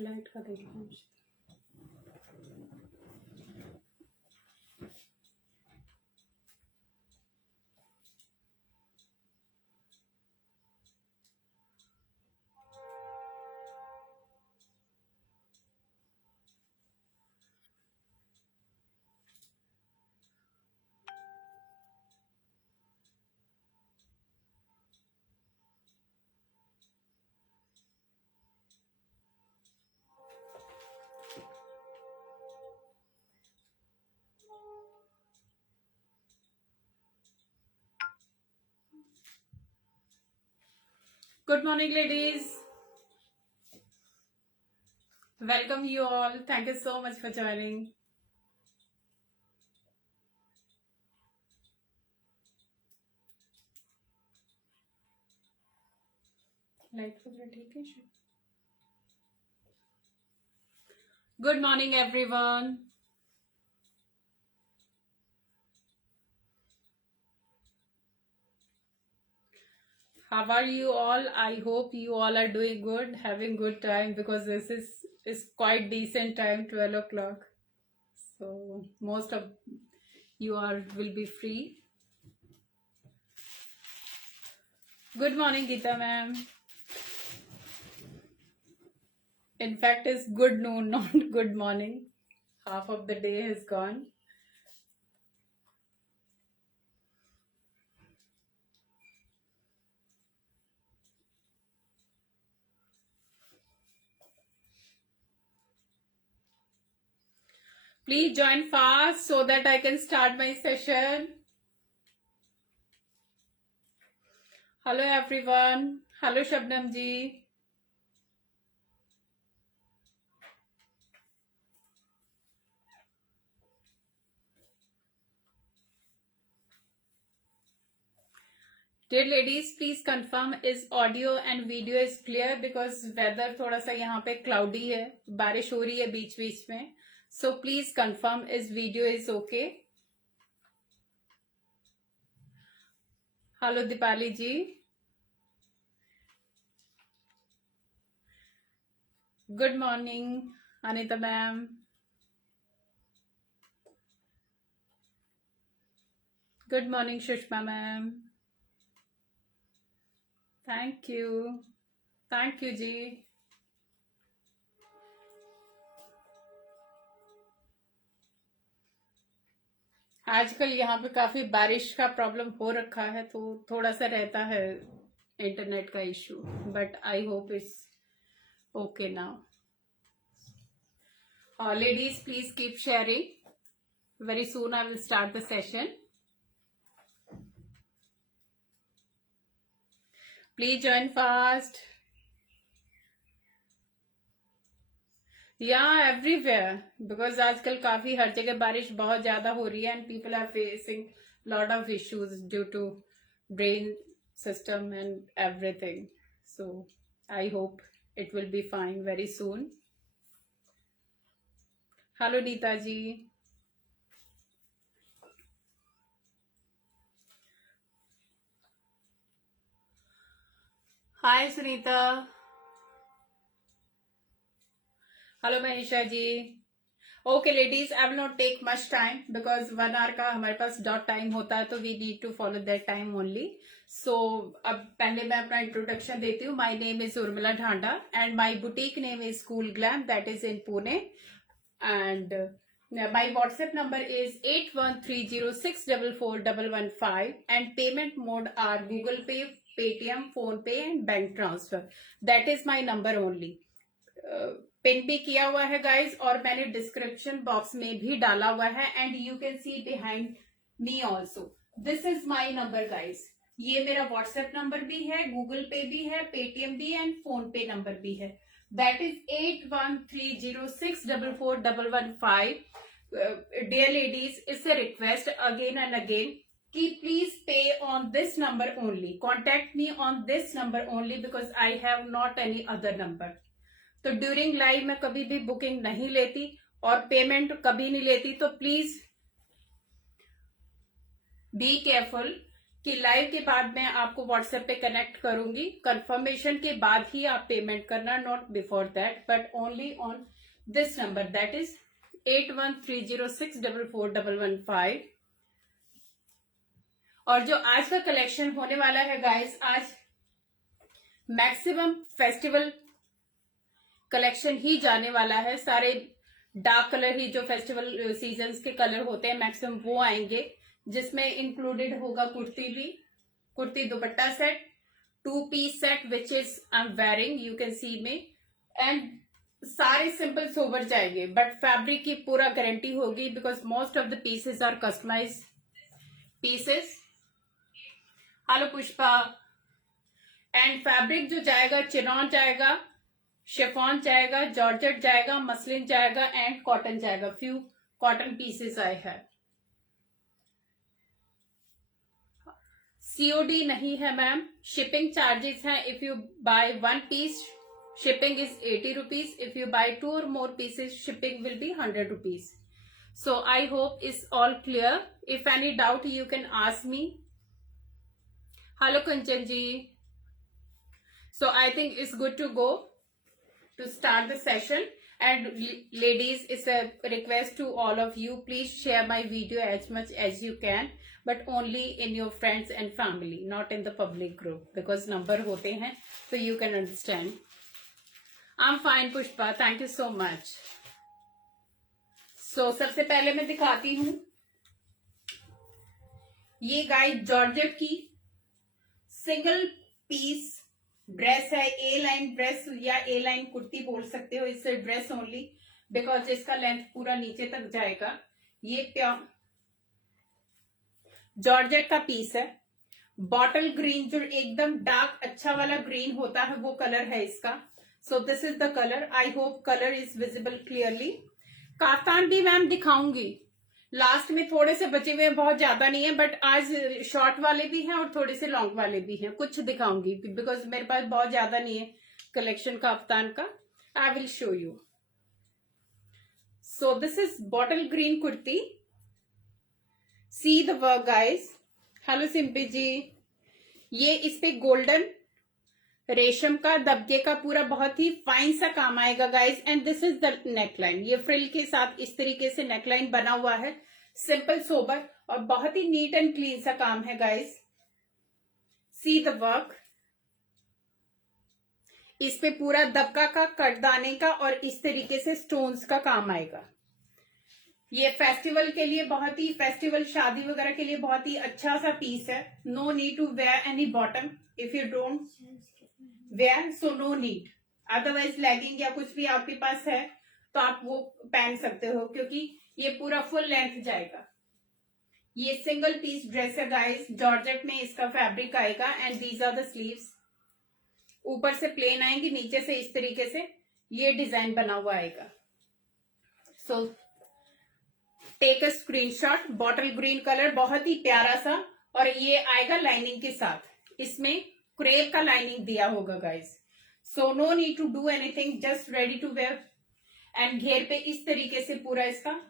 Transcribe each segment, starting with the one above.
Light का देखना है। Good morning, ladies. Welcome you all. Thank you so much for joining. Light वगैरह ठीक है? Good morning, everyone. How are you all? I hope you all are doing good, having good time, because this is quite decent time, 12 o'clock. So most of you are will be free. Good morning, Geeta ma'am. In fact, it's good noon, not good morning. Half of the day has gone. Please join fast so that I can start my session. Hello everyone. Hello Shabnam ji. Dear ladies, please confirm is audio and video is clear because weather थोड़ा सा यहाँ पे cloudy है, बारिश हो रही है बीच बीच में. So please confirm is video is okay. Hello Dipali ji. Good morning Anita ma'am. Good morning Shushma ma'am. Thank you. Thank you जी. आजकल यहाँ पे काफी बारिश का प्रॉब्लम हो रखा है, तो थोड़ा सा रहता है इंटरनेट का issue, but I hope it's okay now. Ladies, please keep sharing. Very soon I will start the session. Please join fast. Yeah, everywhere. Because आजकल काफी हर जगह बारिश बहुत ज्यादा हो रही है and people are facing lot of issues due to brain system and everything. So I hope it will be fine very soon. Hello Neeta ji. Hi Sunita. Hello Manisha ji. Okay ladies, I will not take much time because 1 hour का हमारे पास dot time होता है, तो we need to follow that time only. So अब पहले मैं अपना इंट्रोडक्शन देती हूँ. My name is Urmila Dhanda and my boutique name is Cool Glam, that is in Pune. And my WhatsApp number is 8130644115 and payment mode are Google Pay, Paytm, Phone Pay and bank transfer. That is my number only. Pin भी किया हुआ है guys, और मैंने description box में भी डाला हुआ है and you can see behind me also. This is my number guys. ये मेरा व्हाट्सएप नंबर भी है, गूगल पे भी है, पेटीएम भी एंड फोन पे नंबर भी है. That is 8130644115. Dear ladies, it's a request again and again कि please pay on this number only. Contact me on this number only because I have not any other number. तो during live मैं कभी भी booking नहीं लेती और payment कभी नहीं लेती, तो प्लीज बी केयरफुल कि लाइव के बाद मैं आपको व्हाट्सएप पे कनेक्ट करूंगी। कंफर्मेशन के बाद ही आप पेमेंट करना, not before that, but only on this number, that is 8130644115। और जो आज का कलेक्शन होने वाला है गाइस, आज मैक्सिमम फेस्टिवल कलेक्शन ही जाने वाला है। सारे डार्क कलर ही जो फेस्टिवल सीजन्स के कलर होते हैं मैक्सिमम वो आएंगे, जिसमें इंक्लूडेड होगा कुर्ती भी, kurti dupatta set, 2 piece set which is I am wearing, you can see me, and सारे सिंपल सोबर जाएंगे, बट फैब्रिक की पूरा गारंटी होगी because most of the pieces are customise pieces. Hello Pushpa. And fabric जो जाएगा, चिनॉन जाएगा, शिफॉन जाएगा, georgette जाएगा, मसलिन जाएगा एंड कॉटन जाएगा। फ्यू कॉटन पीसेस आए हैं। सीओडी नहीं है मैम, शिपिंग चार्जेस हैं। If you buy 1 piece shipping is 80 rupees. If you buy 2 or more pieces, shipping will be 100 rupees. So I hope it's all clear. If any doubt, you can ask me. Hello Kanchan ji. So I think it's good to go to start the session. And ladies, it's a request to all of you, please share my video as much as you can, but only in your friends and family, not in the public group, because number hote hain, so you can understand. I'm fine Pushpa, thank you so much. So सबसे पहले मैं दिखाती हूँ ये guys georgette की single piece dress है। A line dress या ए line kurti बोल सकते हो, इससे ड्रेस ओनली, बिकॉज इसका लेंथ पूरा नीचे तक जाएगा। ये प्योर जॉर्जेट का पीस है। बॉटल ग्रीन जो एकदम डार्क अच्छा वाला ग्रीन होता है वो कलर है इसका। सो this is the colour. I hope colour is visible clearly. Kaftan भी मैम दिखाऊंगी, लास्ट में थोड़े से बचे हुए हैं, बहुत ज्यादा नहीं है, बट आज शॉर्ट वाले भी हैं और थोड़े से लॉन्ग वाले भी हैं। कुछ दिखाऊंगी बिकॉज मेरे पास बहुत ज्यादा नहीं है कलेक्शन काफ्तान का। I will show you. So this is bottle green kurti. See the work guys. Hello Simpi ji. ये इस पे गोल्डन रेशम का दबके का पूरा बहुत ही फाइन सा काम आएगा guys. And this is the neckline. ये फ्रिल के साथ इस तरीके से नेकलाइन बना हुआ है, सिंपल सोबर और बहुत ही नीट एंड क्लीन सा काम है गाइस। See the work. इस पे पूरा दबका का, कटदाने का और इस तरीके से स्टोन्स का काम आएगा। ये फेस्टिवल के लिए बहुत ही, फेस्टिवल शादी वगैरह के लिए बहुत ही अच्छा सा पीस है। No need to wear any bottom if you don't wear, so no need. Otherwise legging या कुछ भी आपके पास है तो आप वो पहन सकते हो, क्योंकि ये पूरा फुल लेंथ जाएगा। ये सिंगल पीस ड्रेस है गाइस, जॉर्जेट में इसका फैब्रिक आएगा। And these are the sleeves. ऊपर से प्लेन आएंगी, नीचे से इस तरीके से ये डिजाइन बना हुआ आएगा। So take a screenshot. Bottle green colour बहुत ही प्यारा सा, और ये आएगा लाइनिंग के साथ। इसमें क्रेप का लाइनिंग दिया होगा guys. So no need to do anything, just ready to wear. And घेर पे इस तरीके से पूरा इसका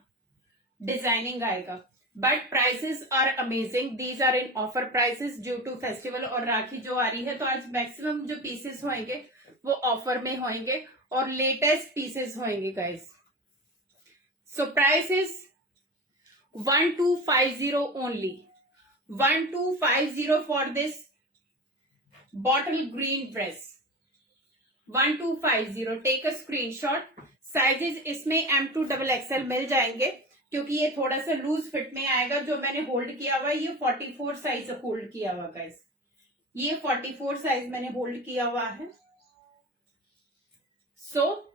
डिजाइनिंग आएगा। But prices are amazing. These are in offer prices due to festival और राखी जो आ रही है, तो आज मैक्सिमम जो पीसेस होंगे वो ऑफर में होंगे और लेटेस्ट पीसेस होंगे guys. So price is 1250 only. 1250 for this bottle green dress. 1250। Take a screenshot. Sizes इसमें M2XXL मिल जाएंगे, क्योंकि ये थोड़ा सा लूज फिट में आएगा। जो मैंने होल्ड किया हुआ है ये 44 साइज होल्ड किया हुआ गाइस। ये 44 साइज मैंने होल्ड किया हुआ है। सो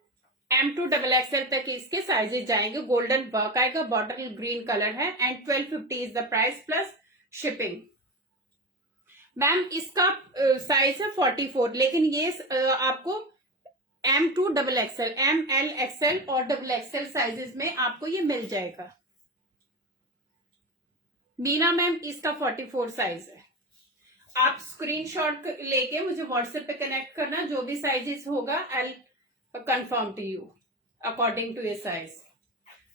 M2XXL तक इसके साइजेस जाएंगे। गोल्डन वर्क आएगा, बॉटल ग्रीन कलर है and 1250 is the price plus shipping. Ma'am इसका साइज है 44, लेकिन ये आपको M2XXL, ML, XL और XXL साइजेस में आपको ये मिल जाएगा। मीना मैम इसका 44 साइज है। आप स्क्रीनशॉट लेके मुझे व्हाट्सएप पे कनेक्ट करना, जो भी साइजेस होगा I confirm to you according to your size.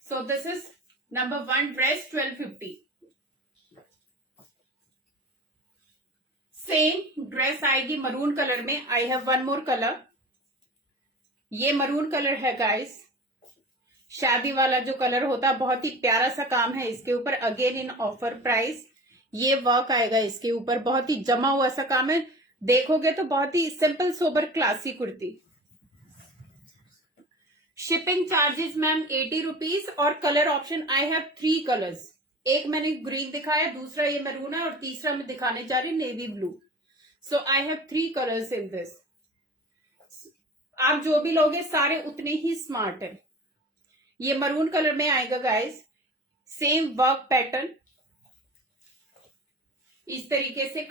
So this is number 1 dress 1250। Same dress आएगी मरून कलर में। I have one more colour, ये मरून कलर है गाइस, शादी वाला जो कलर होता है, बहुत ही प्यारा सा काम है इसके ऊपर। अगेन इन ऑफर प्राइस, ये वर्क आएगा इसके ऊपर, बहुत ही जमा हुआ सा काम है। देखोगे तो बहुत ही simple sober classy kurti. Shipping charges ma'am 80 rupees और colour option I have 3 colours. एक मैंने ग्रीन दिखाया, दूसरा ये मैरून है और तीसरा मैं दिखाने जा रही navy blue. So I have 3 colours in this. आप जो भी लोगे सारे उतने ही स्मार्ट है। ये मरून कलर में आएगा गाइस, सेम वर्क पैटर्न, इस तरीके से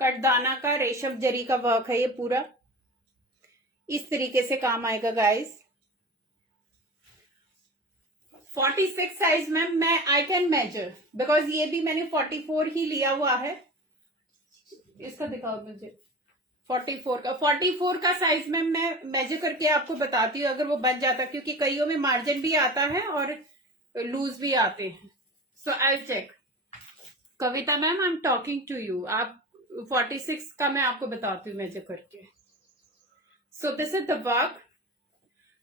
कटदाना का रेशम जरी का वर्क है ये पूरा, इस तरीके से काम आएगा गाइस। 46 साइज मैम मैं आई कैन मेजर, बिकॉज ये भी मैंने 44 ही लिया हुआ है। इसका दिखाओ मुझे 44 का साइज मैम मैं मेजर करके आपको बताती हूँ अगर वो बच जाता, क्योंकि कईयों में मार्जिन भी आता है और लूज भी आते हैं। So I check. Kavita ma'am I am talking to you, आप 46 का मैं आपको बताती हूँ मेजर करके। So this is the work,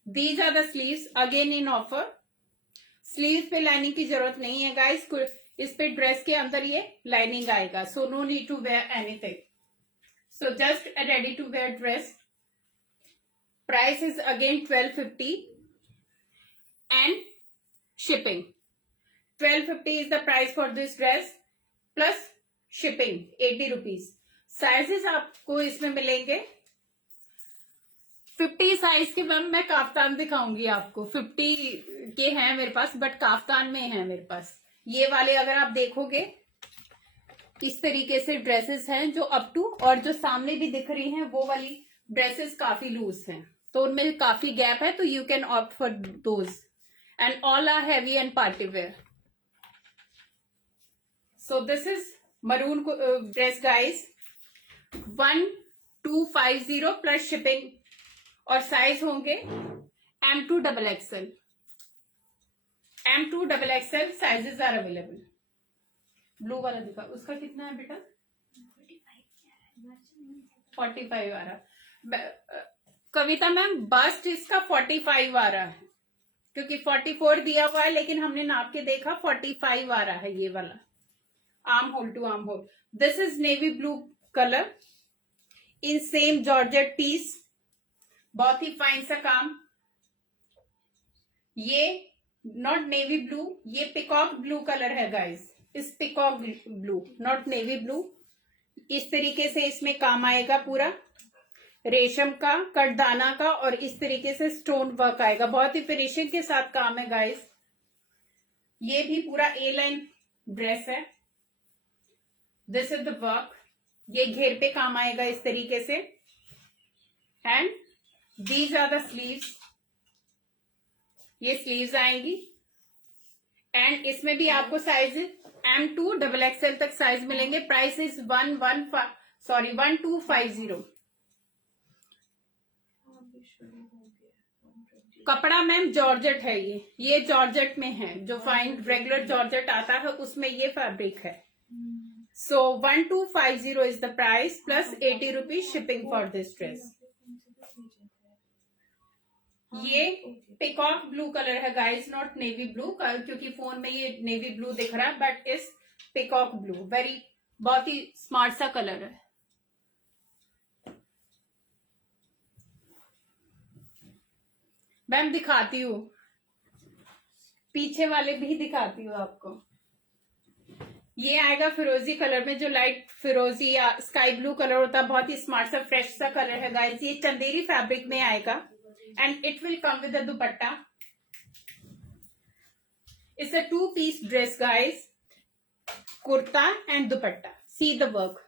these are the sleeves again in offer. Sleeve पे लाइनिंग की जरूरत नहीं है गाइस, इस पे ड्रेस के अंदर ये लाइनिंग आएगा, so no need to wear anything. So just a ready to wear dress. Price is again 1250 and shipping. 1250 is the price for this dress plus shipping 80 rupees. Sizes आपको इसमें मिलेंगे 50 size के। Ma'am मैं kaftan दिखाऊंगी आपको, 50 के हैं मेरे पास बट काफ्तान में है मेरे पास। ये वाले अगर आप देखोगे इस तरीके से ड्रेसेस हैं जो अप टू, और जो सामने भी दिख रही हैं वो वाली ड्रेसेस काफी लूज हैं, तो उनमें काफी गैप है, तो you can opt for those and all are heavy and party wear. So this is maroon dress guys, 1250 plus shipping और साइज होंगे M2XXL। M2XXL sizes are available. Blue वाला दिखा, उसका कितना है बेटा? 45 आ रहा। कविता मैम बस्ट इसका 45 आ रहा है, क्योंकि 44 दिया हुआ है लेकिन हमने नाप के देखा 45 आ रहा है ये वाला, arm hole to arm hole. This is navy blue colour in same georgette piece, बहुत ही फाइन सा काम। ये नॉट नेवी ब्लू, ये पिकॉक ब्लू कलर है guys, is peacock blue not navy blue. इस तरीके से इसमें काम आएगा पूरा, रेशम का, कटदाना का और इस तरीके से स्टोन वर्क आएगा, बहुत ही फिनिशिंग के साथ काम है गाइस। ये भी पूरा ए लाइन ड्रेस है। दिस इज द वर्क, ये घेर पे काम आएगा इस तरीके से and these are the sleeves, ये स्लीव्स आएंगी एंड इसमें भी आपको साइज M2XXL तक साइज मिलेंगे। Price is 1250। कपड़ा मैम जॉर्जेट है, ये जॉर्जेट में है, जो फाइन रेगुलर जॉर्जेट आता है उसमें ये फैब्रिक है। सो 1250 is the price plus 80 rupees shipping for this dress. ये पिकॉक ब्लू कलर है गाइस, नॉट नेवी ब्लू, क्योंकि फोन में ये नेवी ब्लू दिख रहा है बट इस पिकॉक ब्लू, वेरी बहुत ही स्मार्ट सा कलर है। मैम दिखाती हूँ, पीछे वाले भी दिखाती हूँ आपको। ये आएगा फिरोजी कलर में, जो लाइट फिरोजी या स्काई ब्लू कलर होता है, बहुत ही स्मार्ट सा फ्रेश सा कलर है गाइस। ये चंदेरी फैब्रिक में आएगा and it will come with a dupatta. It's a 2-piece dress guys, kurta and dupatta, C the work,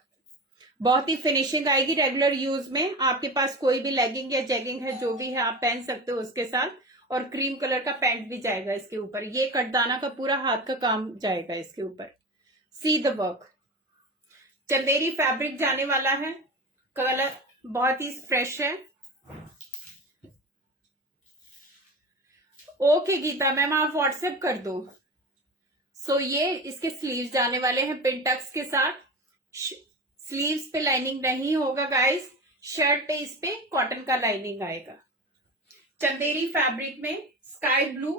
बहुत ही फिनिशिंग आएगी। रेगुलर यूज में आपके पास कोई भी लेगिंग या जेगिंग है जो भी है आप पहन सकते हो उसके साथ, और क्रीम कलर का पैंट भी जाएगा इसके ऊपर। ये कटदाना का पूरा हाथ का काम जाएगा इसके ऊपर, सी द वर्क। चंदेरी फैब्रिक जाने वाला है, कलर बहुत ही फ्रेश है। ओके गीता मैम आप व्हाट्सएप कर दो। सो ये इसके स्लीव्स जाने वाले हैं पिन टक्स के साथ, स्लीव्स पे लाइनिंग नहीं होगा गाइस, शर्ट पे इस पे कॉटन का लाइनिंग आएगा। चंदेरी फैब्रिक में स्काई ब्लू,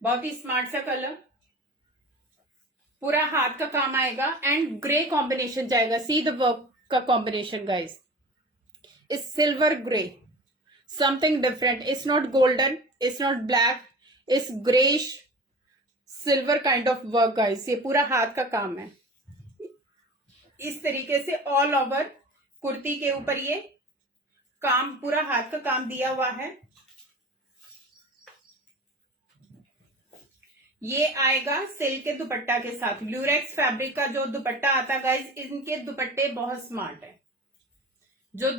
बहुत ही स्मार्ट सा कलर, पूरा हाथ का काम आएगा एंड ग्रे कॉम्बिनेशन जाएगा। सी द वर्क का कॉम्बिनेशन गाइस, इस silver grey, something different, it's not golden, it's not black, it's greyish silver kind of work guys. ये पूरा हाथ का काम है। इस तरीके से ऑल ओवर कुर्ती के ऊपर ये काम, पूरा हाथ का काम दिया हुआ है। ये आएगा सिल्क के दुपट्टा के साथ। ल्यूरेक्स फैब्रिक का जो दुपट्टा आता है गाइस, इनके दुपट्टे बहुत स्मार्ट है। जो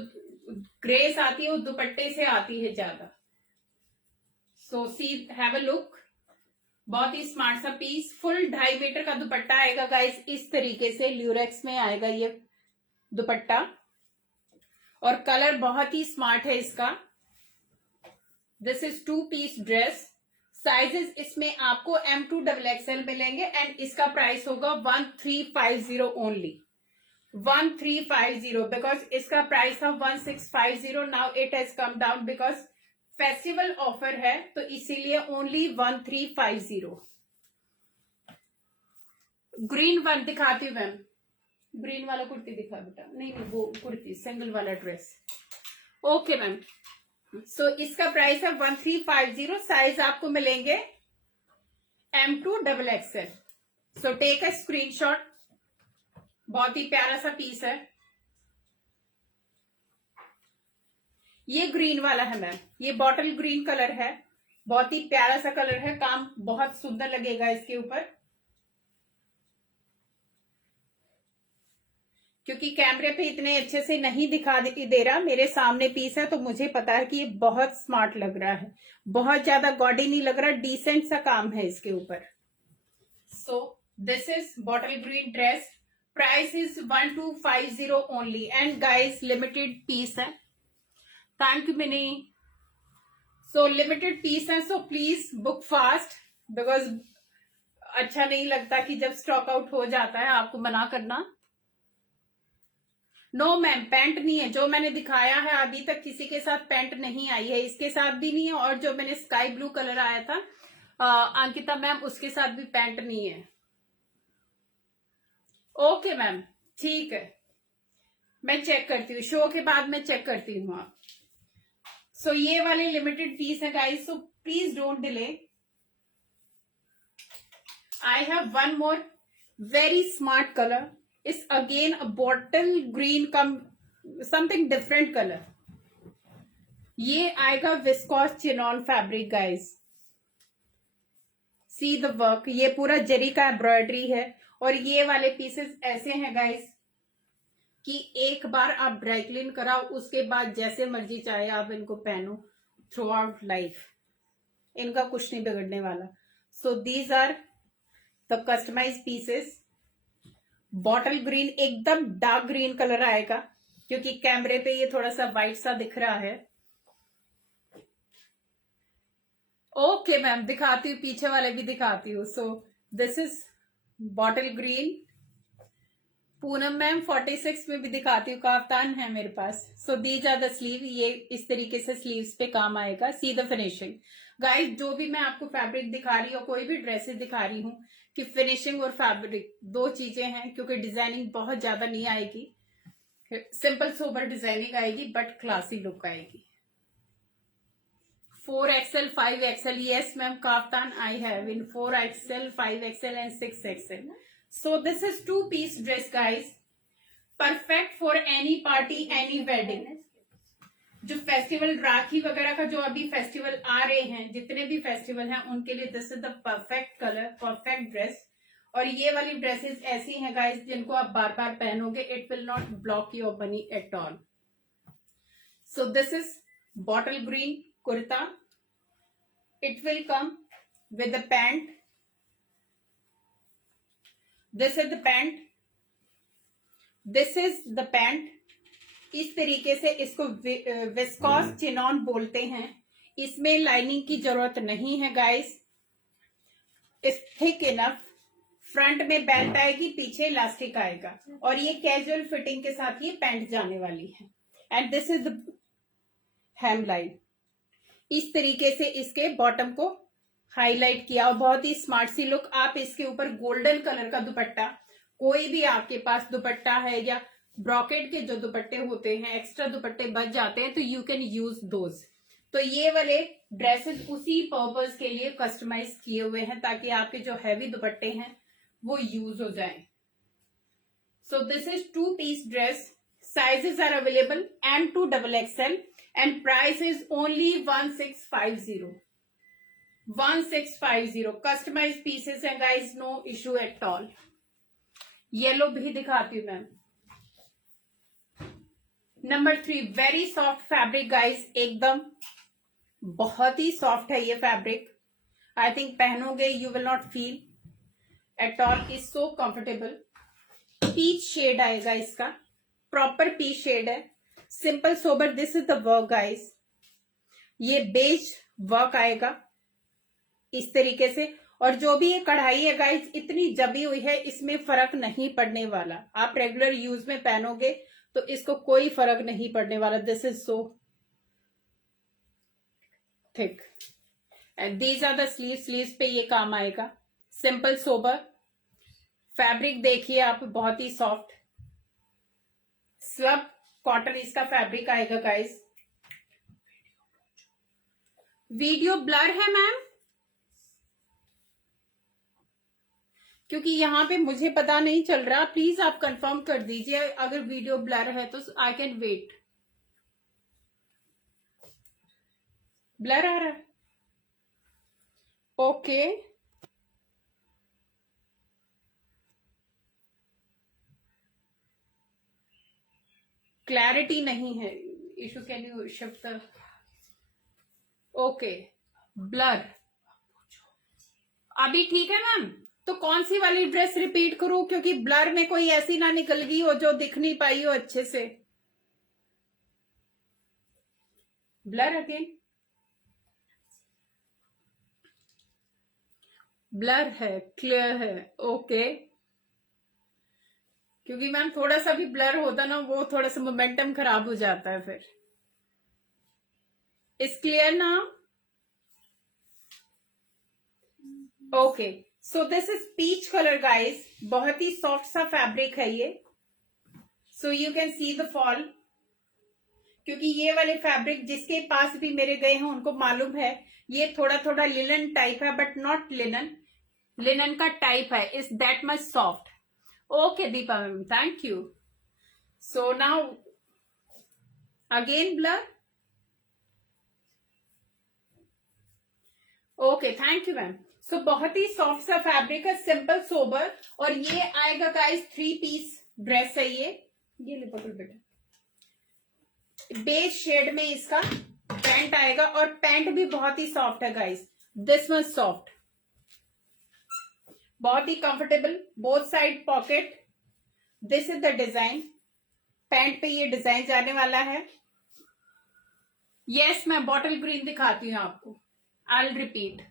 ग्रेस आती है वो दुपट्टे से आती है ज्यादा। सो सी, हैव अ लुक, बहुत ही स्मार्ट सा पीस। फुल 2.5 मीटर का दुपट्टा आएगा गाइस, इस तरीके से ल्यूरेक्स में आएगा ये दुपट्टा, और कलर बहुत ही स्मार्ट है इसका। This is 2 piece dress. Sizes इसमें आपको M2 XXL मिलेंगे एंड इसका प्राइस होगा 1350 ओनली, 1350, बिकॉज इसका प्राइस था 1650। Now it has come down because festival offer है, तो इसीलिए ओनली 1350। ग्रीन वन दिखाती हूँ मैम, ग्रीन वाला कुर्ती दिखा बेटा, नहीं वो कुर्ती सिंगल वाला ड्रेस। ओके मैम, सो इसका प्राइस है 1350। साइज आपको मिलेंगे M2 XXL। So take a screenshot. बहुत ही प्यारा सा पीस है। ये ग्रीन वाला है मैम, ये बॉटल ग्रीन कलर है, बहुत ही प्यारा सा कलर है। काम बहुत सुंदर लगेगा इसके ऊपर, क्योंकि कैमरे पे इतने अच्छे से नहीं दिखा दे रहा, मेरे सामने पीस है तो मुझे पता है कि ये बहुत स्मार्ट लग रहा है, बहुत ज्यादा गॉडी नहीं लग रहा, डिसेंट सा काम है इसके ऊपर। So this is bottle green dress, price is 1250 only and guys limited piece है। Thank you Mini. So limited piece है, so please book fast, because अच्छा नहीं लगता कि जब स्टॉक आउट हो जाता है आपको मना करना। नो मैम, पैंट नहीं है। जो मैंने दिखाया है अभी तक किसी के साथ पैंट नहीं आई है, इसके साथ भी नहीं है, और जो मैंने स्काई ब्लू कलर आया था अंकिता मैम, उसके साथ भी पैंट नहीं है। ओके मैम, ठीक है, मैं चेक करती हूँ, शो के बाद मैं चेक करती हूँ। आप सो ये वाले लिमिटेड पीस है guys, so please don't delay. I have one more very smart color. It's again a bottle green come something different color. ये आएगा viscose chinon fabric guys. See the work, ये पूरा जरी का एम्ब्रॉयडरी है, और ये वाले पीसेस ऐसे हैं गाइस कि एक बार आप ड्राई क्लीन कराओ, उसके बाद जैसे मर्जी चाहे आप इनको पहनो थ्रू आउट लाइफ, इनका कुछ नहीं बिगड़ने वाला। So these are the customize pieces. Bottle green, एकदम डार्क ग्रीन कलर आएगा, क्योंकि कैमरे पे ये थोड़ा सा व्हाइट सा दिख रहा है। ओके मैम, दिखाती हूँ, पीछे वाले भी दिखाती हूँ। So this is bottle green. Poonam ma'am 46 में भी दिखाती हूँ, काफ्तान है मेरे पास। So these are the sleeve, ये इस तरीके से स्लीव्स पे काम आएगा। सी द फिनिशिंग गाइस, जो भी मैं आपको फैब्रिक दिखा रही हूँ, कोई भी ड्रेसेस दिखा रही हूँ, कि फिनिशिंग और फैब्रिक दो चीजें हैं, क्योंकि डिजाइनिंग बहुत ज्यादा नहीं आएगी, सिंपल सोबर डिजाइनिंग आएगी, बट क्लासी लुक आएगी। 4XL 5XL, yes ma'am kaftan, I have in 4XL 5XL and 6XL। So this is 2 piece dress guys, perfect for any party, any wedding। जो festival राखी वगैरह का जो अभी festival आ रहे हैं, जितने भी फेस्टिवल हैं उनके लिए this is the perfect colour, perfect dress. और ये वाली ड्रेसेस ऐसी हैं गाइस जिनको आप बार बार पहनोगे, it will not block your bunny at all. So this is bottle green kurta, it will come with the pant. This is the pant, this is the pant. इस तरीके से इसको विस्कोस चिनॉन बोलते हैं। इसमें लाइनिंग की जरूरत नहीं है guys, it's thick enough, front में बेल्ट आएगी, पीछे इलास्टिक आएगा, और ये कैजुअल फिटिंग के साथ ये पैंट जाने वाली है। And this is the hem line. इस तरीके से इसके बॉटम को हाईलाइट किया और बहुत ही स्मार्ट सी लुक। आप इसके ऊपर गोल्डन कलर का दुपट्टा, कोई भी आपके पास दुपट्टा है या ब्रॉकेट के जो दुपट्टे होते हैं, एक्स्ट्रा दुपट्टे बच जाते हैं, तो यू कैन यूज दोज। तो ये वाले ड्रेसेस उसी पर्पस के लिए कस्टमाइज किए हुए हैं ताकि आपके जो हैवी दुपट्टे हैं वो यूज हो जाएं। So this is 2 piece dress. Sizes are available M2XXL and price is only 1650. 1650 customise pieces हैं guys, no issue at all. Yellow भी दिखाती हूं ma'am. Number 3, very soft fabric guys, एकदम बहुत ही सॉफ्ट है ये फैब्रिक। आई थिंक पहनोगे you will not feel at all, is so comfortable. Peach shade आएगा इसका, प्रॉपर पीच शेड है, simple sober. This is the work guys, ये बेज वर्क आएगा इस तरीके से। और जो भी ये कढ़ाई है गाइज इतनी जमी हुई है, इसमें फर्क नहीं पड़ने वाला। आप रेगुलर यूज में पहनोगे तो इसको कोई फर्क नहीं पड़ने वाला। This is so thick and these are the sleeves पे ये काम आएगा। सिंपल सोबर फैब्रिक देखिए आप, बहुत ही सॉफ्ट स्लब कॉटन इसका फैब्रिक आएगा गाइज। वीडियो ब्लर है मैम, क्योंकि यहां पे मुझे पता नहीं चल रहा, प्लीज आप कंफर्म कर दीजिए अगर वीडियो ब्लर है तो आई कैन वेट। ब्लर आ रहा है, ओके क्लैरिटी नहीं है, issue can you shift. Okay blur अभी ठीक है मैम। तो कौन सी वाली ड्रेस रिपीट करूं, क्योंकि ब्लर में कोई ऐसी ना निकल गई हो जो दिख नहीं पाई हो अच्छे से। ब्लर अगेन, ब्लर है, क्लियर है, ओके। क्योंकि मैम थोड़ा सा भी ब्लर होता ना, वो थोड़ा सा मोमेंटम खराब हो जाता है फिर। इज क्लियर ना? Okay, so this is peach colour guys, बहुत ही सॉफ्ट सा फैब्रिक है ये। So you can see the fall, क्योंकि ये वाले फैब्रिक जिसके पास भी मेरे गए हैं उनको मालूम है ये थोड़ा थोड़ा लिनन टाइप है, बट नॉट लिनन, लिनन का टाइप है, is that much soft. Okay Deepa ma'am, thank you. So now again blur, okay thank you ma'am. सो बहुत ही सॉफ्ट सा फैब्रिक है, सिंपल सोबर, और ये आएगा गाइस 3 पीस ड्रेस है ये ले पकड़ बेटा। बेज शेड में इसका पैंट आएगा, और पैंट भी बहुत ही सॉफ्ट है गाइस, दिस मच सॉफ्ट, बहुत ही comfortable, both side pocket. This is the design, pant पे ये डिजाइन जाने वाला है। यस मैं बॉटल ग्रीन दिखाती हूँ आपको, I will repeat.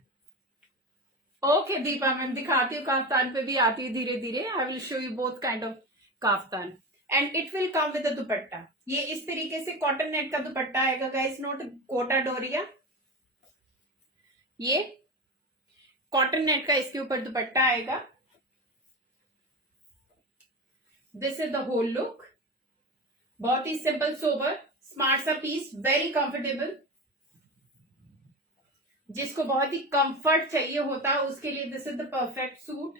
Okay Deepa ma'am दिखाती हूँ, काफ्तान पे भी आती है धीरे धीरे। आई will show you both kind of kaftan and it will come with the दुपट्टा। ये इस तरीके से कॉटन नेट का दुपट्टा आएगा गाइस, नॉट कोटा डोरिया, ये कॉटन नेट का इसके ऊपर दुपट्टा आएगा। This is the whole look, बहुत ही सिंपल सोबर स्मार्ट सा पीस, वेरी कंफर्टेबल। जिसको बहुत ही कंफर्ट चाहिए होता है उसके लिए this is the perfect suit.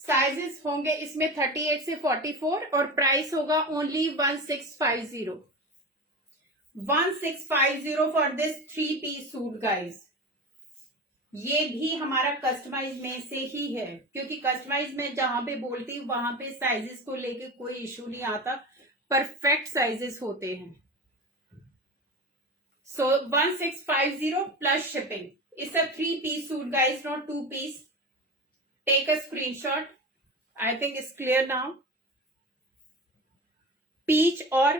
Sizes होंगे इसमें 38 से 44 और प्राइस होगा only 1650। 1650 for this 3 piece suit guys. ये भी हमारा कस्टमाइज में से ही है, क्योंकि कस्टमाइज में जहां पे बोलती हूँ वहां पे साइजेस को लेके कोई इशू नहीं आता, परफेक्ट साइजेस होते हैं। So 1650 plus shipping. It's a 3 piece suit guys, not 2 piece. Take a screenshot. I think it's clear now. Peach और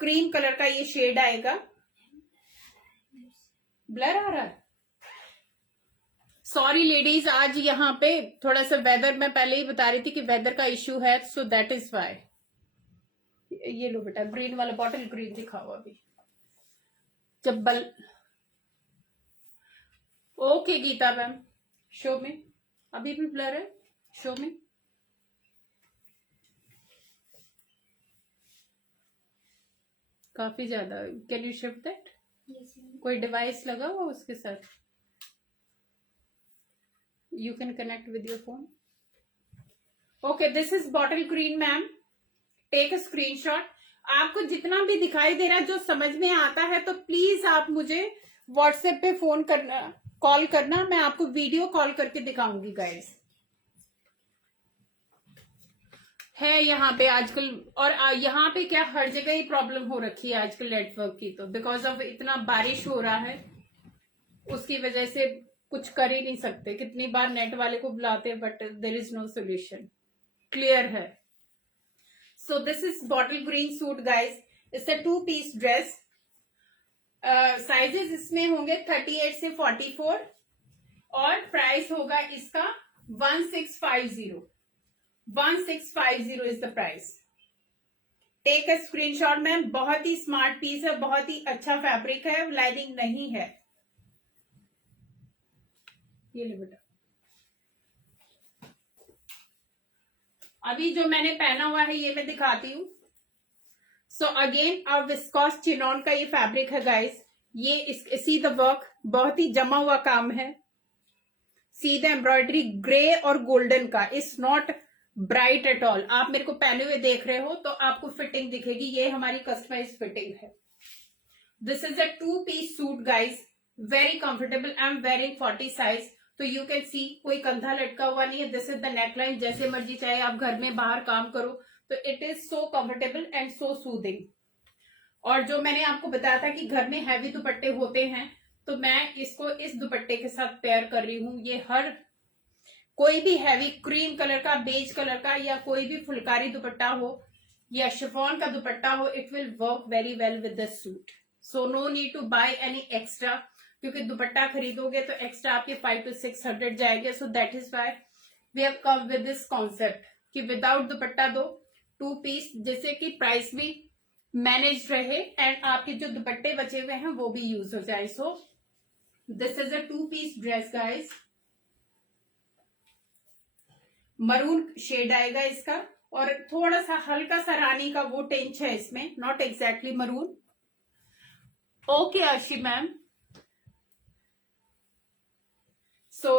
क्रीम कलर का ये शेड आएगा। ब्लर आ रहा है। सॉरी लेडीज, आज यहाँ पे थोड़ा सा वेदर, मैं पहले ही बता रही थी कि वेदर का इश्यू है, सो दैट इज वाई। ये लो बेटा, ग्रीन वाला बॉटल ग्रीन दिखाओ अभी जब बल। ओके गीता मैम, शो में अभी भी ब्लर है, शो में। काफी ज्यादा, कैन यू शिफ्ट दैट? कोई डिवाइस लगा हुआ उसके साथ? You can connect with your phone. Okay, this is bottle green ma'am, take a screenshot. आपको जितना भी दिखाई दे रहा है, जो समझ में आता है, तो प्लीज आप मुझे व्हाट्सएप पे फोन करना, कॉल करना, मैं आपको वीडियो कॉल करके दिखाऊंगी गाइस। है यहाँ पे आजकल, और यहाँ पे क्या हर जगह ही प्रॉब्लम हो रखी है आजकल नेटवर्क की, तो बिकॉज ऑफ इतना बारिश हो रहा है उसकी वजह से कुछ कर ही नहीं सकते। कितनी बार नेट वाले को बुलाते, but there is no solution. Clear है? So this is bottle green suit guys, it's a 2 piece dress. Sizes इसमें होंगे 38 से 44 और प्राइस होगा इसका 1650। 1650 is the price. Take a screenshot ma'am. बहुत ही स्मार्ट पीस है, बहुत ही अच्छा फैब्रिक है, लाइनिंग नहीं है। ये ले बेटा, अभी जो मैंने पहना हुआ है ये मैं दिखाती हूँ। So again a viscous chinon का ये फैब्रिक है गाइस। ये सी द वर्क, बहुत ही जमा हुआ काम है। सी द एम्ब्रॉयडरी, ग्रे और गोल्डन का, it's not bright at all. आप मेरे को पहने हुए देख रहे हो तो आपको फिटिंग दिखेगी, ये हमारी कस्टमाइज फिटिंग है। This is a 2 piece suit guys, very comfortable. I am wearing 40 size, तो यू कैन सी कोई कंधा लटका हुआ नहीं है। दिस इज द नेकलाइन, जैसे मर्जी चाहे आप घर में बाहर काम करो, तो it is so comfortable and so soothing. और जो मैंने आपको बताया था कि घर में हैवी दुपट्टे होते हैं, तो मैं इसको इस दुपट्टे के साथ पेयर कर रही हूँ। ये हर कोई भी हैवी क्रीम कलर का, बेज कलर का, या कोई भी फुलकारी दुपट्टा हो या शिफॉन का दुपट्टा हो, it will work very well with the suit. So no need to buy any extra, क्योंकि दुपट्टा खरीदोगे तो एक्स्ट्रा आपके 500 to 600 जाएंगे। So that is why we have come with this concept कि विदाउट दुपट्टा दो 2 पीस, जिससे कि प्राइस भी मैनेज रहे एंड आपके जो दुपट्टे बचे हुए हैं वो भी यूज हो जाए। So this is a 2 piece dress guys. Maroon shade आएगा इसका, और थोड़ा सा हल्का सा रानी का वो टेंच है इसमें, not exactly maroon. Okay Arshi ma'am. So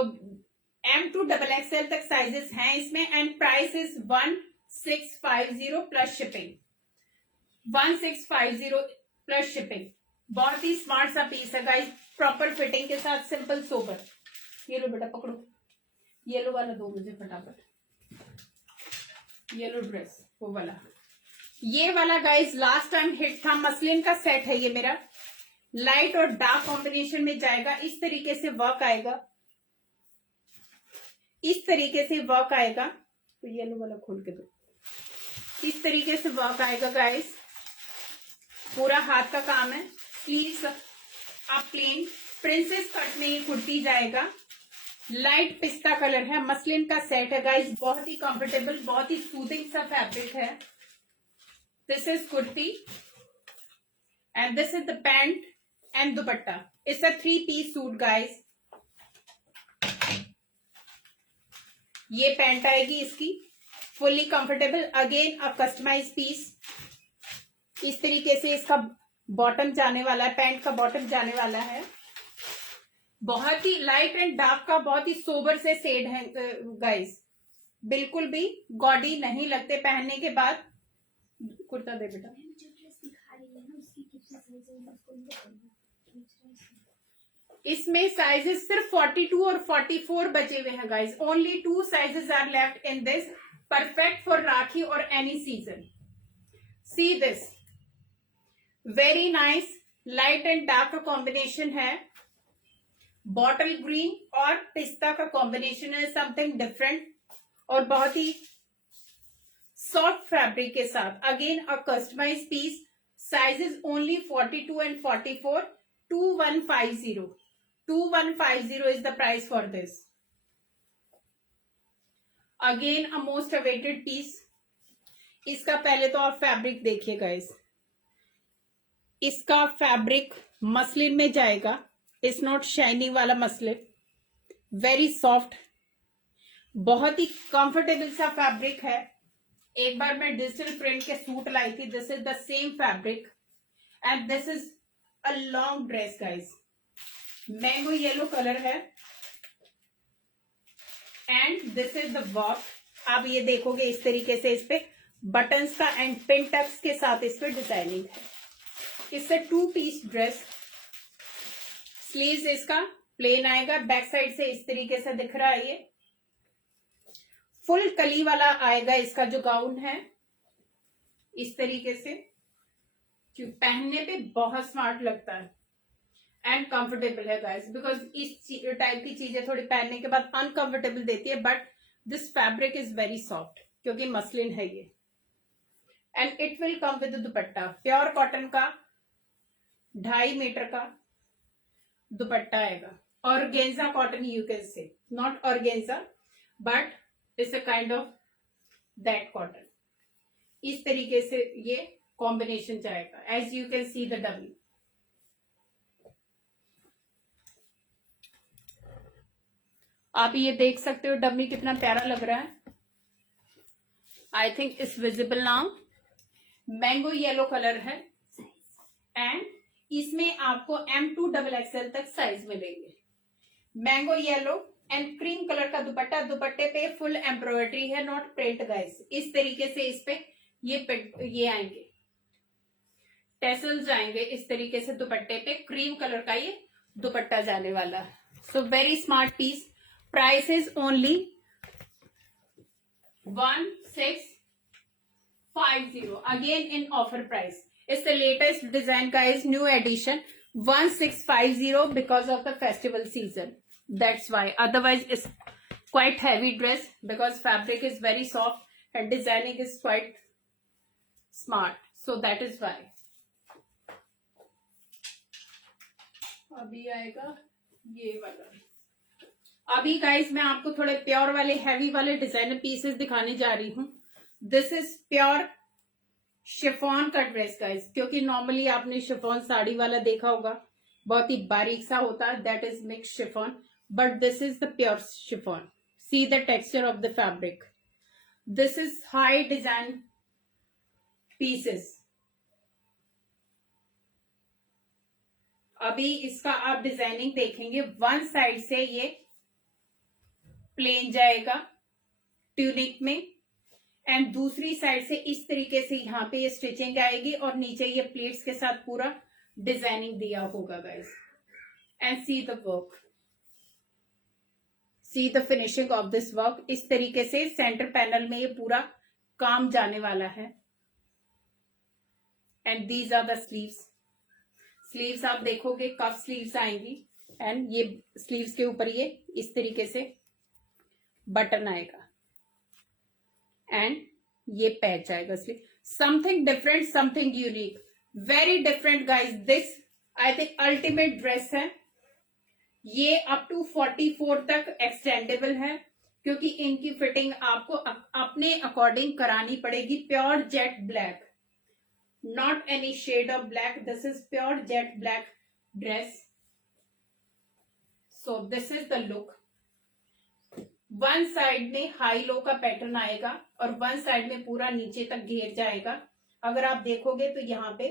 M to XXL तक साइजेस हैं इसमें, and price is 1650 plus shipping. 1650 plus shipping. बहुत ही स्मार्ट सा पीस है गाइस, प्रॉपर फिटिंग के साथ, सिंपल सोबर। ये लो बेटा, पकड़ो, येलो वाला दो मुझे फटाफट, येलो ड्रेस वो वाला। ये वाला गाइस लास्ट टाइम हिट था, मसलिन का सेट है ये मेरा, लाइट और डार्क कॉम्बिनेशन में जाएगा। इस तरीके से वर्क आएगा, इस तरीके से वर्क आएगा। तो येलो वाला खोल के दो, इस तरीके से वर्क आएगा गाइस, पूरा हाथ का काम है। स्लीव्स आप प्लेन प्रिंसेस कट में ये कुर्ती जाएगा, लाइट पिस्ता कलर है, मसलिन का सेट है गाइस, बहुत ही कंफर्टेबल, बहुत ही सूदिंग सा फैब्रिक है। This is kurti and this is the pant and dupatta. It's a 3 piece suit guys. ये पैंट आएगी इसकी, fully comfortable, again a customize piece. इस तरीके से इसका बॉटम जाने वाला है, पैंट का बॉटम जाने वाला है। बहुत ही लाइट एंड डार्क का, बहुत ही सोबर से शेड है गाइस, बिल्कुल भी गॉडी नहीं लगते पहनने के बाद। कुर्ता दे बेटा। इसमें साइजेस सिर्फ 42 और 44 बचे हुए हैं guys, only 2 sizes are left in this, perfect for Rakhi और any season. See this, very nice, light and dark का कॉम्बिनेशन है, बॉटल ग्रीन और पिस्ता का कॉम्बिनेशन है, समथिंग डिफरेंट, और बहुत ही सॉफ्ट फैब्रिक के साथ। Again a customize piece, sizes only 42 and 44, 2150 is the price for this। Again a most awaited piece. इसका पहले तो आप फैब्रिक देखिए गाइस, इसका फैब्रिक मसलिन में जाएगा, इट्स नॉट शाइनिंग वाला मसलिन, वेरी सॉफ्ट, बहुत ही कंफर्टेबल सा फैब्रिक है। एक बार मैं डिजिटल प्रिंट के सूट लाई थी, this is the same fabric and this is a long dress guys, mango yellow colour है and this is the work. आप ये देखोगे इस तरीके से इस पे बटन्स का एंड पिन टक्स के साथ इस पे डिजाइनिंग है। इससे 2 पीस ड्रेस, स्लीव्स इसका प्लेन आएगा, बैक साइड से इस तरीके से दिख रहा है, ये फुल कली वाला आएगा इसका जो गाउन है इस तरीके से, जो पहनने पे बहुत स्मार्ट लगता है एंड कंफर्टेबल है गाइस, बिकॉज इस टाइप की चीजें थोड़ी पहनने के बाद अनकंफर्टेबल देती है, but this fabric is very soft क्योंकि मसलिन है ये and it will come with dupatta, pure cotton का 2.5 मीटर का दुपट्टा आएगा, organza cotton you can say, not organza but it's a kind of that cotton. इस तरीके से ये कॉम्बिनेशन जाएगा, as you can see the dummy. आप ये देख सकते हो डमी कितना प्यारा लग रहा है, I think it's visible now. Mango yellow colour है एंड इसमें आपको M2XXL तक साइज मिलेंगे। Mango yellow and cream colour का दुपट्टा, दुपट्टे पे फुल एम्ब्रॉयडरी है, नॉट प्रिंट गाइस। इस तरीके से इस पे ये आएंगे टेसल्स आएंगे इस तरीके से दुपट्टे पे, क्रीम कलर का ये दुपट्टा जाने वाला है। So very smart piece, price is only 1650 again in offer price. It's the latest design guys, new edition, 1650 because of the festival season, that's why, otherwise it's quite heavy dress because fabric is very soft and designing is quite smart, so that is why। अभी आएगा ये वाला। अभी guys मैं आपको थोड़े pure वाले heavy वाले डिजाइनर पीसेस दिखाने जा रही हूँ। दिस इज प्योर शिफॉन का ड्रेस गाइस, क्योंकि नॉर्मली आपने शिफॉन साड़ी वाला देखा होगा, बहुत ही बारीक सा होता है, that is mix chiffon, but this is the pure chiffon. See the texture of the fabric, this is high design pieces. अभी इसका आप डिजाइनिंग देखेंगे, वन साइड से ये प्लेन जाएगा ट्यूनिक में एंड दूसरी साइड से इस तरीके से यहाँ पे ये स्टिचिंग आएगी और नीचे ये प्लेट्स के साथ पूरा डिजाइनिंग दिया होगा guys. And C the work, see the finishing of this work. इस तरीके से सेंटर पैनल में ये पूरा काम जाने वाला है and these are the sleeves. Sleeves आप देखोगे कफ स्लीव्स आएंगी एंड ये स्लीव्स के ऊपर ये इस तरीके से बटन आएगा एंड ये पैच आएगा, इसलिए something different, something unique, very different guys. This I think ultimate dress है, ये अप टू 44 तक एक्सटेंडेबल है क्योंकि इनकी फिटिंग आपको अपने अकॉर्डिंग करानी पड़ेगी। Pure jet black, not any shade of black, this is pure jet black dress. So this is the look. One side में हाई लो का पैटर्न आएगा और वन साइड में पूरा नीचे तक घेर जाएगा। अगर आप देखोगे तो यहाँ पे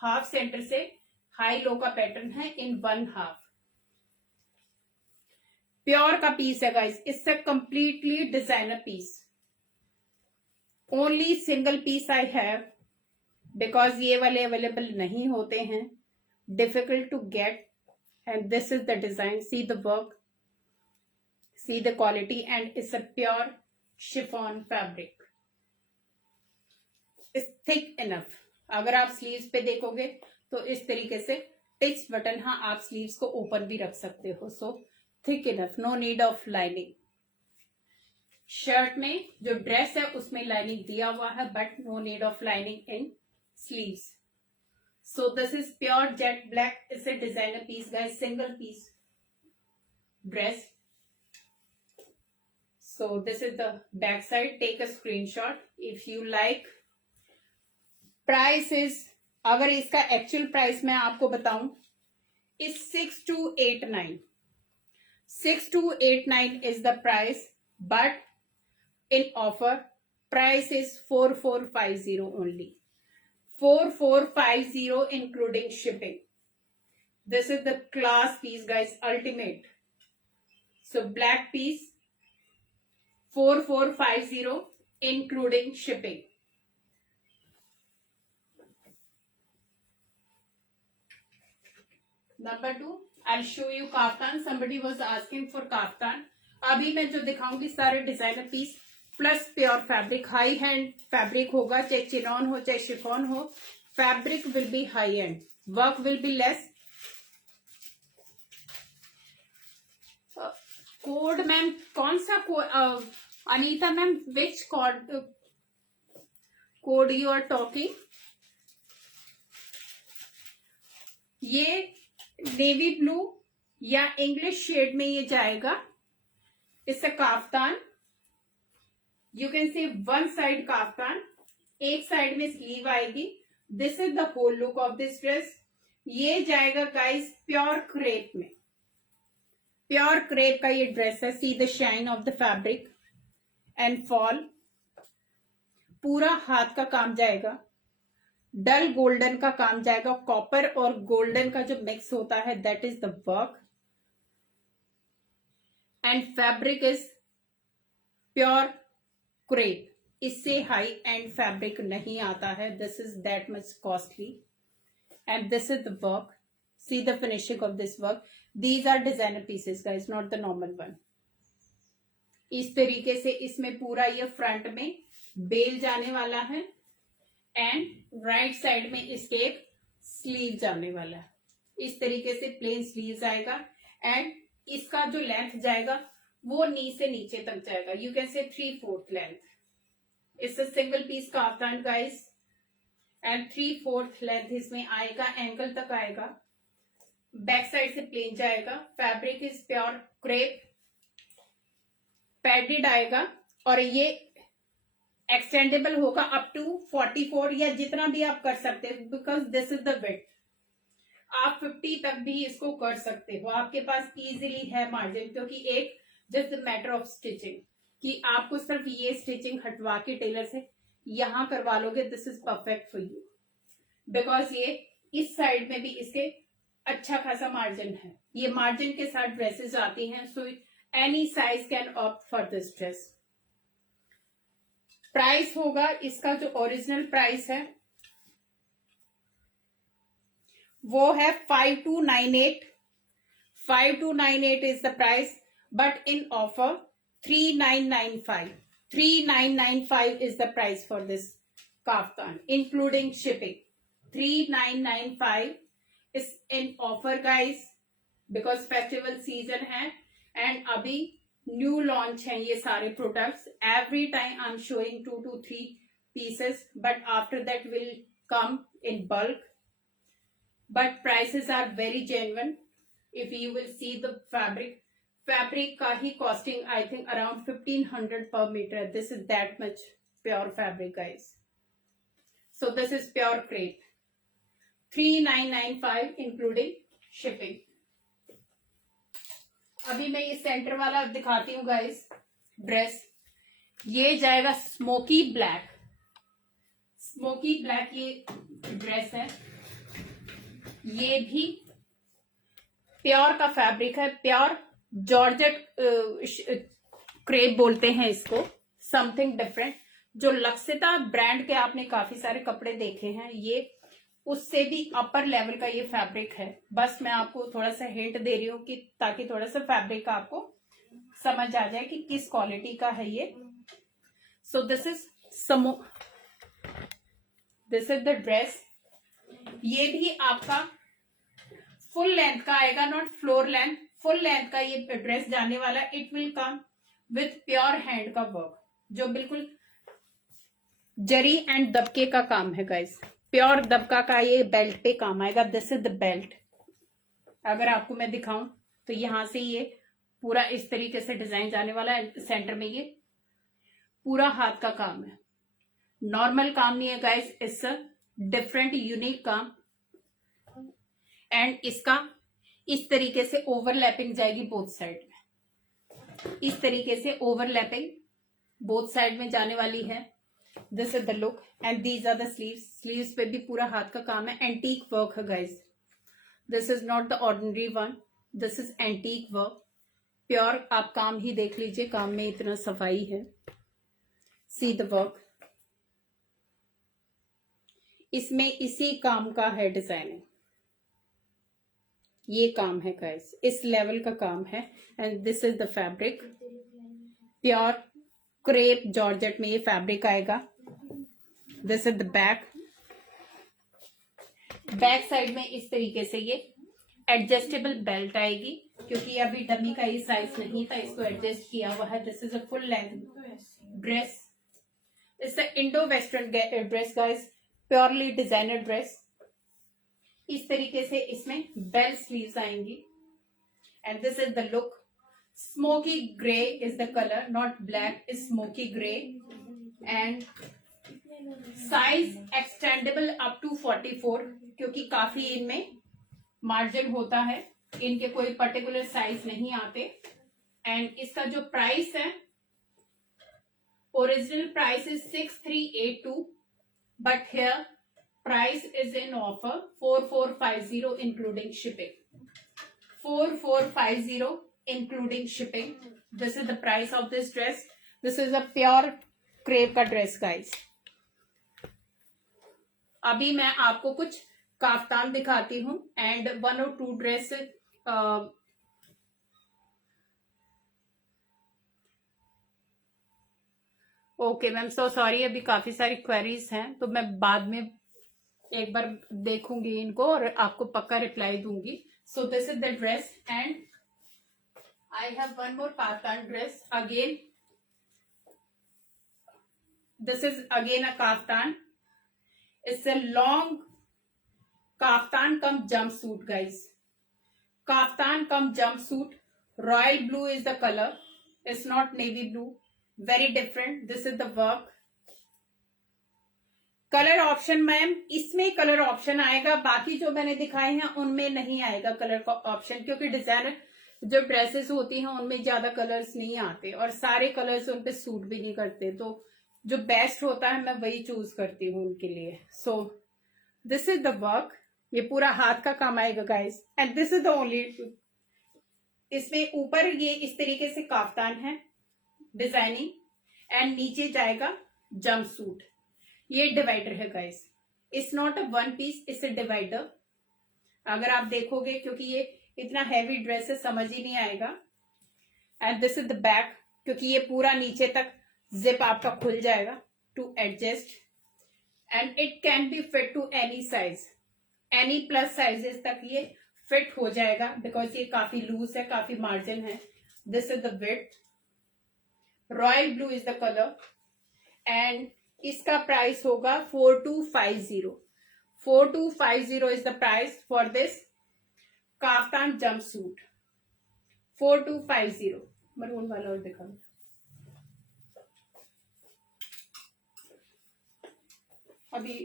हाफ सेंटर से हाई लो का पैटर्न है इन वन हाफ। प्योर का पीस है guys, it's a completely designer piece. Only single piece I have because ये वाले अवेलेबल नहीं होते हैं, difficult to get and this is the design. See the work, see the quality and it's a pure chiffon fabric, it's thick enough। अगर आप sleeves पे देखोगे तो इस तरीके से टिक्स बटन, हाँ आप स्लीव्स को ओपन भी रख सकते हो। So thick enough, no need of lining. Shirt में जो ड्रेस है उसमें लाइनिंग दिया हुआ है but no need of lining in sleeves. So this is pure jet black, it's a designer piece guys, single piece dress. So this is the back side. Take a screenshot if you like. Price is, अगर इसका actual price मैं आपको बताऊं, is 6289. 6289 is the price, but in offer price is 4450 only. 4450 including shipping. This is the class piece, guys, ultimate. So black piece 4450 including shipping. Number 2, I'll show you kaftan. Somebody was asking for kaftan. अभी मैं जो दिखाऊंगी सारे designer piece plus pure fabric, high end fabric होगा, चाहे chinon हो चाहे chiffon हो, fabric will be high end, work will be less. Code ma'am कौन सा code, Anita ma'am, which code you are talking? ये नेवी ब्लू या इंग्लिश शेड में ये जाएगा. It's a kaftan. You can see one side kaftan, एक side में sleeve आएगी. This is the whole look of this dress. ये जाएगा गाइस प्योर क्रेप में. प्योर क्रेप का ये ड्रेस है. See the shine of the fabric and fall. पूरा हाथ का काम जाएगा, डल गोल्डन का काम जाएगा. कॉपर और गोल्डन का जो मिक्स होता है, that is the work. And fabric is pure crepe. इससे हाई एंड फैब्रिक नहीं आता है. This is that much costly and this is the work. See the finishing of this work. These are designer pieces guys, not the normal one. इस तरीके से इसमें पूरा ये फ्रंट में बेल जाने वाला है एंड राइट साइड में इसके एक स्लीव जाने वाला है. इस तरीके से प्लेन स्लीव आएगा एंड इसका जो लेंथ जाएगा वो नी से नीचे तक जाएगा. You can say 3/4 length. It's a single piece kaftan guys and 3/4 length इसमें आएगा, एंकल तक आएगा. बैक साइड से प्लेन जाएगा. Fabric is pure crepe, padded आएगा और ये एक्सटेंडेबल होगा अप टू 44 या जितना भी आप कर सकते हो, because this is the width. आप 50 तक भी इसको कर सकते हो. आपके पास इजीली है मार्जिन, क्योंकि एक जस्ट मैटर ऑफ स्टिचिंग कि आपको सिर्फ ये स्टिचिंग हटवा के टेलर से यहां करवा लोगे. This is perfect for you, because ये इस साइड में भी इसके अच्छा खासा मार्जिन है. ये मार्जिन के साथ ड्रेसेस आती हैं. So any size can opt for this dress. Price होगा इसका, जो ओरिजिनल प्राइस है वो है 5298. 5298 is the price, but in offer 3995. 3995 is the price for this kaftan, including shipping. 3995 is in offer, guys, because festival season है and अभी new launch है ये सारे products. Every time I am showing 2 to 3 pieces, but after that will come in bulk. But prices are very genuine. If you will see the fabric का ही costing I think around 1500 per meter. This is that much pure fabric, guys. So this is pure crepe. 3995 including shipping. अभी मैं ये centre वाला दिखाती हूँ guys dress. ये जाएगा smoky black. Smoky black ये ड्रेस है. ये भी प्योर का फैब्रिक है. प्योर जॉर्जेट क्रेप बोलते हैं इसको, समथिंग डिफरेंट. जो लक्ष्यता ब्रांड के आपने काफी सारे कपड़े देखे हैं, ये उससे भी अपर लेवल का ये फैब्रिक है. बस मैं आपको थोड़ा सा हिंट दे रही हूँ कि ताकि थोड़ा सा फैब्रिक का आपको समझ आ जाए कि किस क्वालिटी का है ये. सो दिस इज द ड्रेस. ये भी आपका फुल लेंथ का आएगा, not floor length. Full length का ये ड्रेस जाने वाला. It will come with pure hand का वर्क, जो बिल्कुल जरी एंड दबके का काम है गाइस. प्योर दबका का ये बेल्ट पे काम आएगा. This is the belt. अगर आपको मैं दिखाऊं तो यहां से ये पूरा इस तरीके से डिजाइन जाने वाला है। सेंटर में ये पूरा हाथ का काम है, नॉर्मल काम नहीं है guys, it's a different unique काम। एंड इसका इस तरीके से ओवरलैपिंग जाएगी बोथ साइड में, इस तरीके से ओवरलैपिंग बोथ साइड में जाने वाली है। This is the look and these are the sleeves. Sleeves पे भी पूरा हाथ का काम है, एंटीक वर्क है guys. This is not the ordinary one, this is antique work, pure. आप काम ही देख लीजिए, काम में इतना सफाई है। सी द वर्क, इसमें इसी काम का है डिजाइनिंग, ये काम है गाइस, इस लेवल का काम है। And this is the fabric, pure crepe georgette में ये फैब्रिक आएगा। This is the back, back side में इस तरीके से ये एडजस्टेबल बेल्ट आएगी, क्योंकि अभी डमी का ये साइज नहीं था, इसको एडजस्ट किया हुआ है। This is a full length dress, it's a Indo western dress guys, purely designer dress. इस तरीके से इसमें बेल स्लीव्स आएंगी and this is the look. Smoky grey is the colour, not black, is smoky grey. And size extendable up to 44, क्योंकि काफी इनमें margin होता है, इनके कोई पर्टिकुलर साइज नहीं आते। एंड इसका जो प्राइस है, original price is 6382, but here price is in offer 4450 including shipping, 4450 including shipping. This is the price of this dress. This is a pure crepe का dress guys. अभी मैं आपको कुछ काफ्तान दिखाती हूँ एंड 1 और 2 dress okay ma'am, so sorry, अभी काफी सारी क्वेरीज हैं, तो मैं बाद में एक बार देखूंगी इनको और आपको पक्का रिप्लाई दूंगी। सो this is the dress and I have one more kaftan dress again. This is again a kaftan, it's a long kaftan come jump suit guys, kaftan come jump suit. Royal blue is the colour, it's not navy blue, very different. This is the work. Colour option ma'am, इसमें colour option आएगा, बाकी जो मैंने दिखाए हैं उनमें नहीं आएगा कलर का ऑप्शन, क्योंकि डिजाइनर जो ड्रेसेस होती हैं उनमें ज्यादा कलर्स नहीं आते और सारे कलर्स उन पे सूट भी नहीं करते, तो जो बेस्ट होता है मैं वही चूज करती हूँ उनके लिए। सो दिस इज द वर्क, ये पूरा हाथ का काम आएगा guys and this is the only. इसमें ऊपर ये इस तरीके से काफ्तान है डिजाइनिंग एंड नीचे जाएगा जंप सूट। ये डिवाइडर है guys, it's not a one piece, it's a divider. अगर आप देखोगे, क्योंकि ये इतना हैवी ड्रेस है, समझ ही नहीं आएगा। And this is the back, क्योंकि ये पूरा नीचे तक जिप आपका खुल जाएगा to adjust and it can be fit to any size, any plus sizes तक ये फिट हो जाएगा, बिकॉज ये काफी लूज है, काफी मार्जिन है। This is the width, royal blue is the colour and इसका प्राइस होगा 4250। 4250 is the price for this kaftan jump suit, 4250। Maroon वाला और दिखा, अभी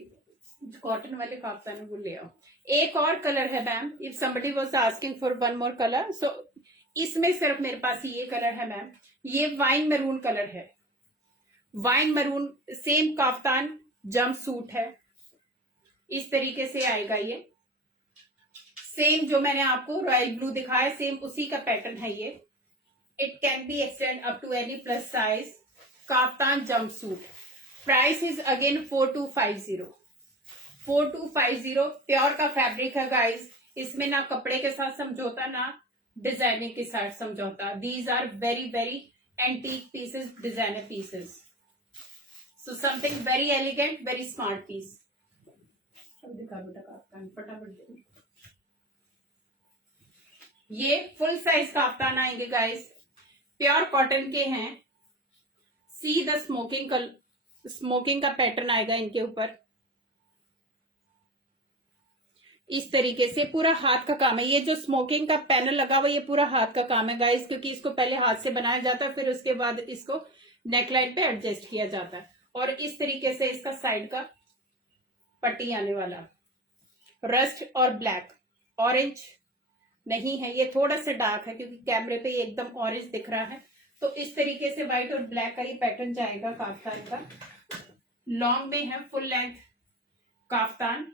कॉटन वाले काफ्तान वो ले आओ। एक और कलर है ma'am, if somebody was asking for one more colour, so इसमें सिर्फ मेरे पास ये कलर है मैम, ये वाइन मैरून कलर है, wine maroon, same kaftan jumpsuit है, इस तरीके से आएगा ये। सेम जो मैंने आपको रॉयल ब्लू दिखाया, सेम उसी का पैटर्न है ये। It can be extend up to any plus size, kaftan jumpsuit. Price is again 4250। 4250 pure का फैब्रिक है गाइस, इसमें ना कपड़े के साथ समझौता ना डिजाइनिंग के साथ समझौता। These are very very antique pieces, designer pieces, so something very elegant, very smart piece। दिखा बेटा काफ्तान फटाफट। ये फुल साइज काफ्तान आएंगे गाइस, प्योर कॉटन के हैं। सी द स्मोकिंग का पैटर्न आएगा इनके ऊपर, इस तरीके से पूरा हाथ का काम है। ये जो स्मोकिंग का पैनल लगा हुआ ये पूरा हाथ का काम है गाइस, क्योंकि इसको पहले हाथ से बनाया जाता है, फिर उसके बाद इसको नेकलाइन पे एडजस्ट किया जाता है। और इस तरीके से इसका साइड का पट्टी आने वाला, रस्ट और ब्लैक, ऑरेंज नहीं है, ये थोड़ा सा डार्क है क्योंकि कैमरे पे ये एकदम ऑरेंज दिख रहा है। तो इस तरीके से व्हाइट और ब्लैक का ये पैटर्न जाएगा काफ्तान का। लॉन्ग में है फुल लेंथ काफ्तान,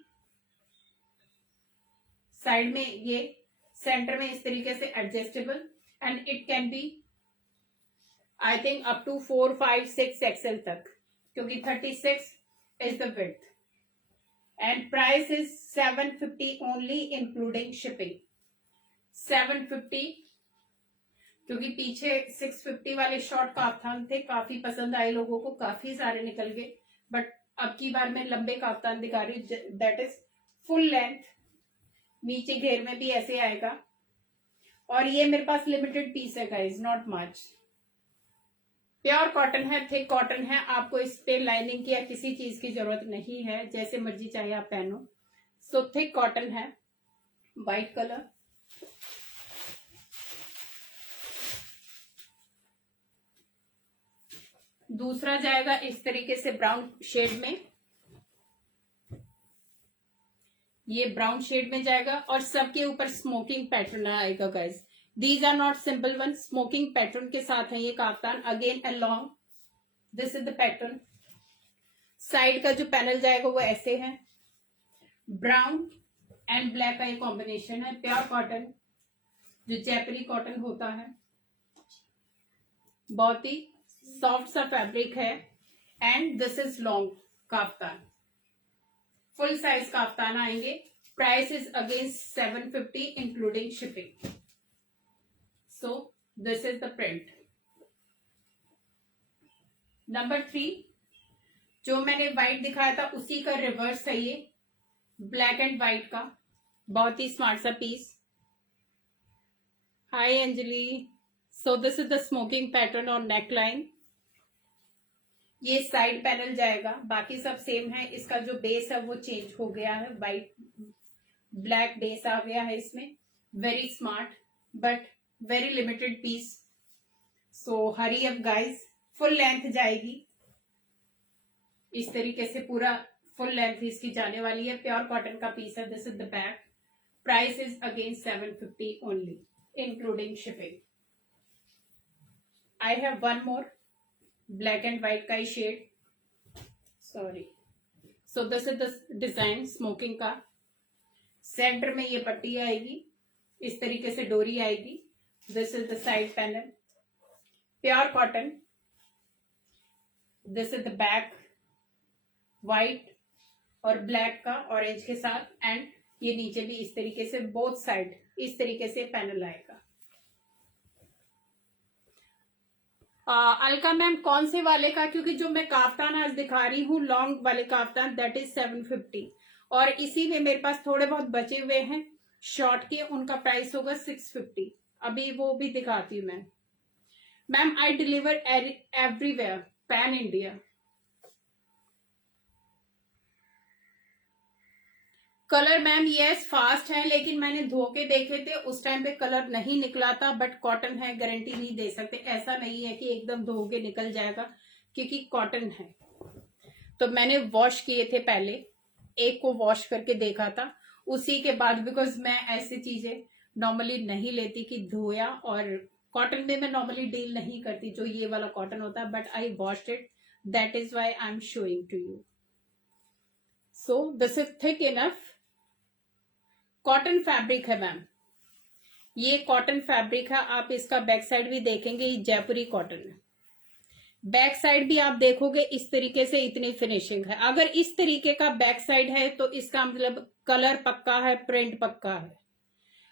साइड में ये, सेंटर में इस तरीके से adjustable, and it can be I think up to 4, 5, 6 XL तक, क्योंकि 36 is the width. And price is 750 only including shipping. 750, क्योंकि पीछे 650 वाले शॉर्ट काफ्तान थे, काफी पसंद आए लोगों को, काफी सारे निकल गए, बट अब की बार मैं लंबे काफ्तान दिखा रही हूँ, दैट इज फुल लेंथ, नीचे घेर में भी ऐसे आएगा। और ये मेरे पास लिमिटेड पीस है guys, not much. Pure cotton है, थिक कॉटन है, आपको इस पे लाइनिंग की या किसी चीज की जरूरत नहीं है, जैसे मर्जी चाहे आप पहनो। सो थिक कॉटन है, वाइट कलर। दूसरा जाएगा इस तरीके से ब्राउन शेड में, ये ब्राउन शेड में जाएगा और सबके ऊपर स्मोकिंग पैटर्न आएगा guys. These are not simple one, smoking pattern के साथ है ये kaftan. Again along this is the pattern. Side का जो पैनल जाएगा वो ऐसे है, ब्राउन एंड ब्लैक का ये कॉम्बिनेशन है। प्योर कॉटन, जो जयपुरी कॉटन होता है, बहुत ही सॉफ्ट सा फैब्रिक है। And this is long kaftan, full size kaftan आएंगे। Price is again 750 including shipping. So this is the print. Number 3, जो मैंने व्हाइट दिखाया था उसी का रिवर्स है ये, ब्लैक एंड व्हाइट का, बहुत ही स्मार्ट सा piece. Hi Anjali. So this is the smoking pattern और नेक लाइन। ये साइड पैनल जाएगा, बाकी सब सेम है। इसका जो बेस है वो चेंज हो गया है, व्हाइट ब्लैक बेस आ गया है इसमें। Very smart but very limited piece, so hurry up guys. Full length जाएगी इस तरीके से, पूरा फुल लेंथ इसकी जाने वाली है। प्योर कॉटन का पीस है। This is the back. Price is again 750 only including shipping. I have one more black and white का ही shade, sorry. So this is the design smocking का। सेंटर में ये पट्टी आएगी, इस तरीके से डोरी आएगी। This is the side panel, pure cotton. This is the back, white और ब्लैक का ऑरेंज के साथ, एंड ये नीचे भी इस तरीके से, बोथ साइड इस तरीके से पैनल आएगा। अलका मैम कौन से वाले का, क्योंकि जो मैं काफ्तान आज दिखा रही हूँ लॉन्ग वाले काफ्तान, दैट इज 750, और इसी में मेरे पास थोड़े बहुत बचे हुए हैं शॉर्ट के, उनका प्राइस होगा 650। अभी वो भी दिखाती हूँ मैं। Ma'am I deliver everywhere pan India. Colour ma'am yes fast है, लेकिन मैंने धो के देखे थे उस टाइम पे कलर नहीं निकला था, बट कॉटन है, गारंटी नहीं दे सकते। ऐसा नहीं है कि एकदम धो के निकल जाएगा, क्योंकि कॉटन है। तो मैंने वॉश किए थे पहले, एक को वॉश करके देखा था, उसी के बाद, बिकॉज मैं ऐसी चीजें नॉर्मली नहीं लेती कि धोया, और कॉटन में मैं नॉर्मली डील नहीं करती जो ये वाला कॉटन होता है, but I washed it, that is why I am showing to you. So this is thick enough. Cotton fabric है मैम, ये कॉटन फैब्रिक है। आप इसका बैक साइड भी देखेंगे, ये जयपुरी कॉटन है। बैक साइड भी आप देखोगे इस तरीके से, इतनी फिनिशिंग है। अगर इस तरीके का बैक साइड है तो इसका मतलब कलर पक्का है, प्रिंट पक्का है।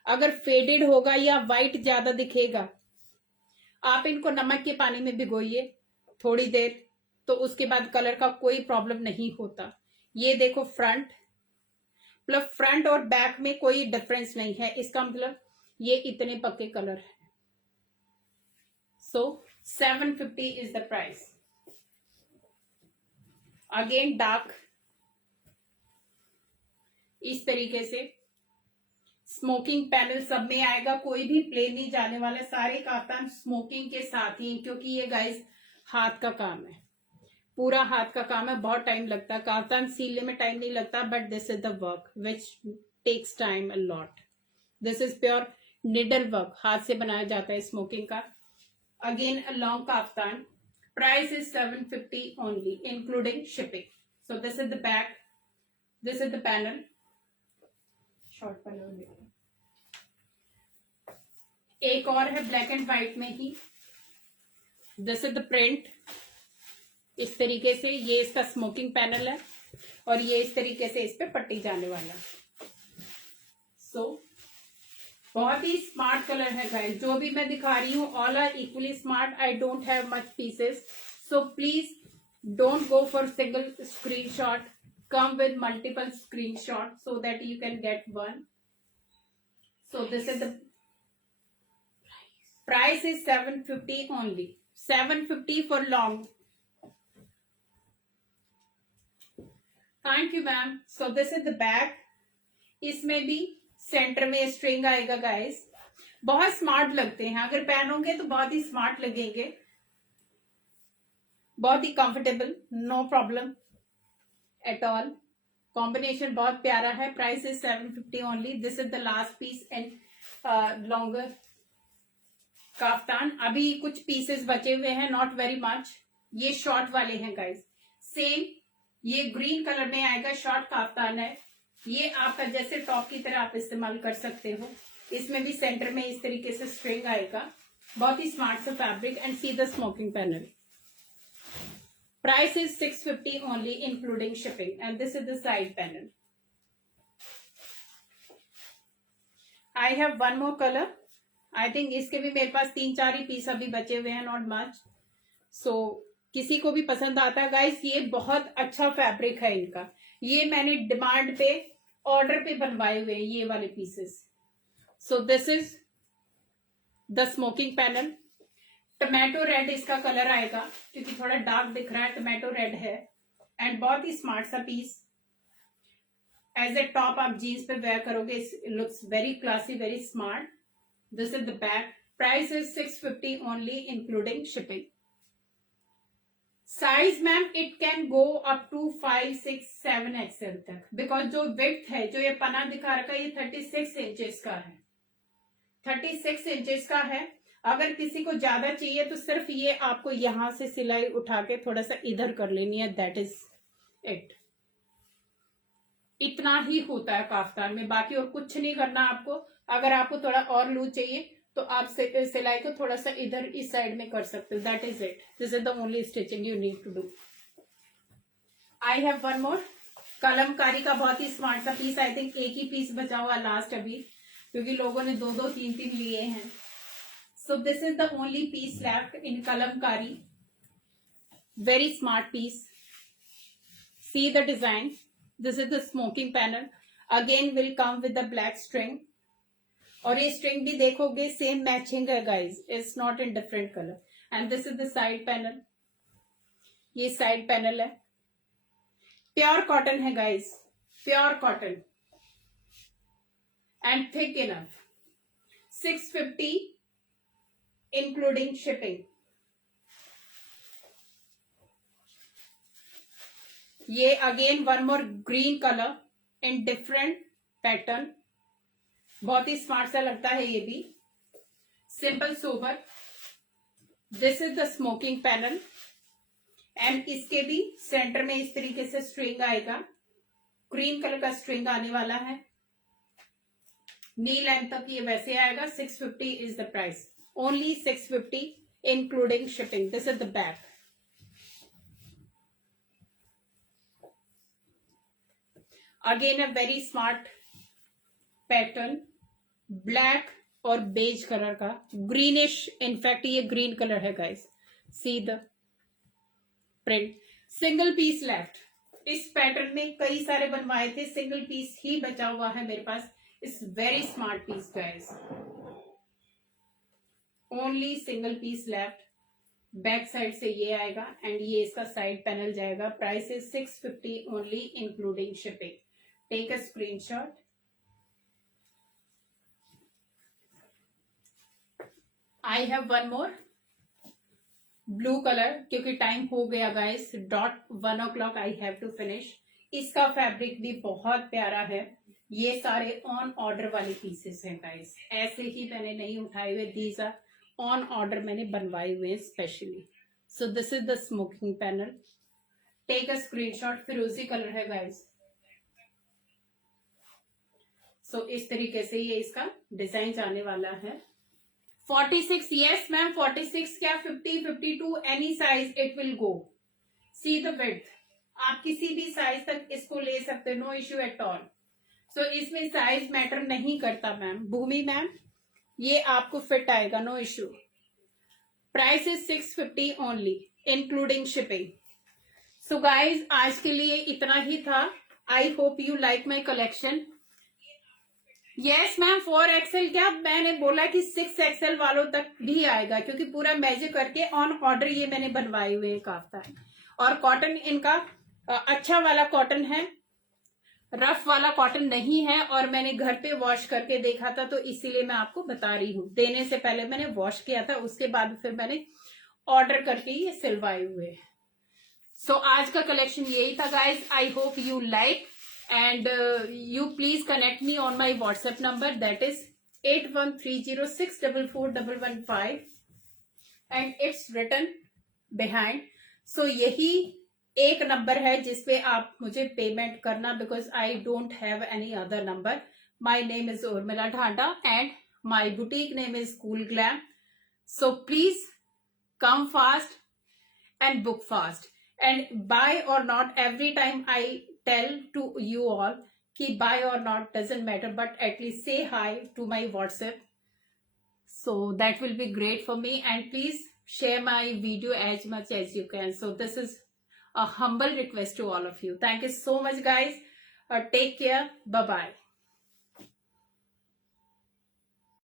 अगर फेडेड होगा या व्हाइट ज्यादा दिखेगा, आप इनको नमक के पानी में भिगोइए थोड़ी देर, तो उसके बाद कलर का कोई प्रॉब्लम नहीं होता। ये देखो फ्रंट, मतलब फ्रंट और बैक में कोई डिफरेंस नहीं है, इसका मतलब ये इतने पक्के कलर है। सो 750 is the price. Again dark इस तरीके से, स्मोकिंग पैनल सब में आएगा, कोई भी प्लेन नहीं जाने वाला, सारे काफ्तान स्मोकिंग के साथ ही, क्योंकि ये गाइस हाथ का काम है, पूरा हाथ का काम है, बहुत टाइम लगता है। काफ्तान सीलने में टाइम नहीं लगता, but this is the work which takes time a lot. This is pure needle work, हाथ से बनाया जाता है स्मोकिंग का। Again a long kaftan, price is 750 only including shipping. So this is the back, this is the panel, short panel. एक और है black and white में ही, दिस इज द प्रिंट। इस तरीके से ये इसका स्मोकिंग पैनल है और ये इस तरीके से इस पे पट्टी जाने वाला। सो बहुत ही स्मार्ट कलर है गाइस, जो भी मैं दिखा रही हूँ all are equally smart. I don't have much pieces, so please don't go for single screenshot, come with multiple screenshots so that you can get one. So this is the price is 750 only, 750 for long. Thank you ma'am. So this is the back, इसमें भी centre में string आएगा guys, बहुत smart लगते हैं, अगर पहनोगे तो बहुत ही स्मार्ट लगेंगे, बहुत ही comfortable, no problem at all. Combination बहुत प्यारा है। Price is 750 only. This is the last piece and longer kaftan. अभी कुछ पीसेस बचे हुए हैं, नॉट वेरी मच। ये शॉर्ट वाले हैं गाइस, सेम ये ग्रीन कलर में आएगा, शॉर्ट काफ्तान है ये, आपका जैसे टॉप की तरह आप इस्तेमाल कर सकते हो। इसमें भी सेंटर में इस तरीके से स्ट्रिंग आएगा, बहुत ही स्मार्ट सा fabric. And see the smoking panel. Price is 650 only including shipping, and this is the side panel. I have one more color. I think इसके भी मेरे पास 3-4 ही पीस अभी बचे हुए हैं, not much. So किसी को भी पसंद आता है गाइस, ये बहुत अच्छा फैब्रिक है इनका। ये मैंने डिमांड पे, ऑर्डर पे बनवाए हुए हैं ये वाले pieces. So this is the smoking panel. Tomato red इसका कलर आएगा, क्योंकि थोड़ा डार्क दिख रहा है, टोमेटो रेड है। एंड बहुत ही स्मार्ट सा पीस, एज ए टॉप आप जीन्स पे वेयर करोगे, it looks very classy, very smart. This is the back. Price is 650 only including shipping. Size ma'am it can go up to 5, 6, 7 XL तक, because जो width है, जो ये पना दिखा रखा है, ये 36 इंचेस का है, 36 इंचेस का है। अगर किसी को ज्यादा चाहिए तो सिर्फ ये आपको यहां से सिलाई उठा के थोड़ा सा इधर कर लेनी है, दैट इज इट। इतना ही होता है काफ्तान में, बाकी और कुछ नहीं करना आपको। अगर आपको थोड़ा और लूज चाहिए तो आप सिलाई को थोड़ा सा इधर इस साइड में कर सकते हो, that is it. This is the only stitching you need to do. I have one more kalamkari का बहुत ही स्मार्ट सा पीस। आई थिंक एक ही पीस बचा हुआ लास्ट अभी, क्योंकि लोगों ने 2-2, 3-3 लिए हैं। So this is the only piece left in kalamkari. Very smart piece. See the design. This is the smoking panel. Again will come with the black string. और ये string भी देखोगे same matching है guys. It's not in different color. And this is the side panel. ये side panel है. Pure cotton है guys. Pure cotton. And thick enough. 650. Including shipping. ये again one more green colour in different pattern, बहुत ही smart सा लगता है ये भी, simple sober. This is the smoking panel and इसके भी सेंटर में इस तरीके से स्ट्रिंग आएगा, क्रीम कलर का स्ट्रिंग आने वाला है, नी लेंथ तक ये वैसे आएगा। 650 is the price, only 650 including shipping. This is the back. Again a very smart pattern, black और बेज कलर का, ग्रीनिश, इनफैक्ट ये ग्रीन कलर है guys. See the print. Single piece left. इस पैटर्न में कई सारे बनवाए थे, सिंगल पीस ही बचा हुआ है मेरे पास। It's very smart piece guys, only single piece left. Back side से ये आएगा एंड ये इसका साइड पैनल जाएगा। Price is 650 only including shipping. Take a screenshot. I have one more blue colour, क्योंकि टाइम हो गया guys, dot 1 o'clock I have to finish. इसका फैब्रिक भी बहुत प्यारा है। ये सारे ऑन ऑर्डर वाले पीसेस हैं गाइस, ऐसे ही मैंने नहीं उठाए हुए, दीज आर ऑन ऑर्डर, मैंने बनवाए हुए specially. So this is the smoking panel, take a screenshot. फिरोजी कलर है गाइस। सो इस तरीके से ये इसका डिजाइन जाने वाला है। 46, यस मैम 46 क्या 50, 52, any size it will go. See the width, आप किसी भी साइज तक इसको ले सकते, नो इश्यू एट ऑल। सो इसमें साइज मैटर नहीं करता मैम। भूमि मैम ये आपको फिट आएगा, no issue. Price is 650 only including shipping. So guys आज के लिए इतना ही था। I hope you like my collection. Yes ma'am 4XL क्या, मैंने बोला कि 6XL वालों तक भी आएगा, क्योंकि पूरा मेजर करके ऑन ऑर्डर ये मैंने बनवाए हुए हैं काफ्ता है। और कॉटन इनका अच्छा वाला कॉटन है, रफ वाला कॉटन नहीं है। और मैंने घर पे वॉश करके देखा था, तो इसीलिए मैं आपको बता रही हूँ। देने से पहले मैंने वॉश किया था, उसके बाद फिर मैंने ऑर्डर करके ये सिलवाए हुए। सो आज का कलेक्शन यही था guys. I hope you like, and you please connect me on my WhatsApp number, that is 8130644115 and it's written behind. So यही एक नंबर है जिसपे आप मुझे पेमेंट करना, because I don't have any other number. My name is Urmila Dhanda and my boutique name is Cool Glam. So please come fast and book fast and buy or not. Every time I tell to you all कि buy or not doesn't matter, but at least say hi to my WhatsApp, so that will be great for me. And please share my video as much as you can. So this is a humble request to all of you. Thank you so much guys. Take care. Bye bye.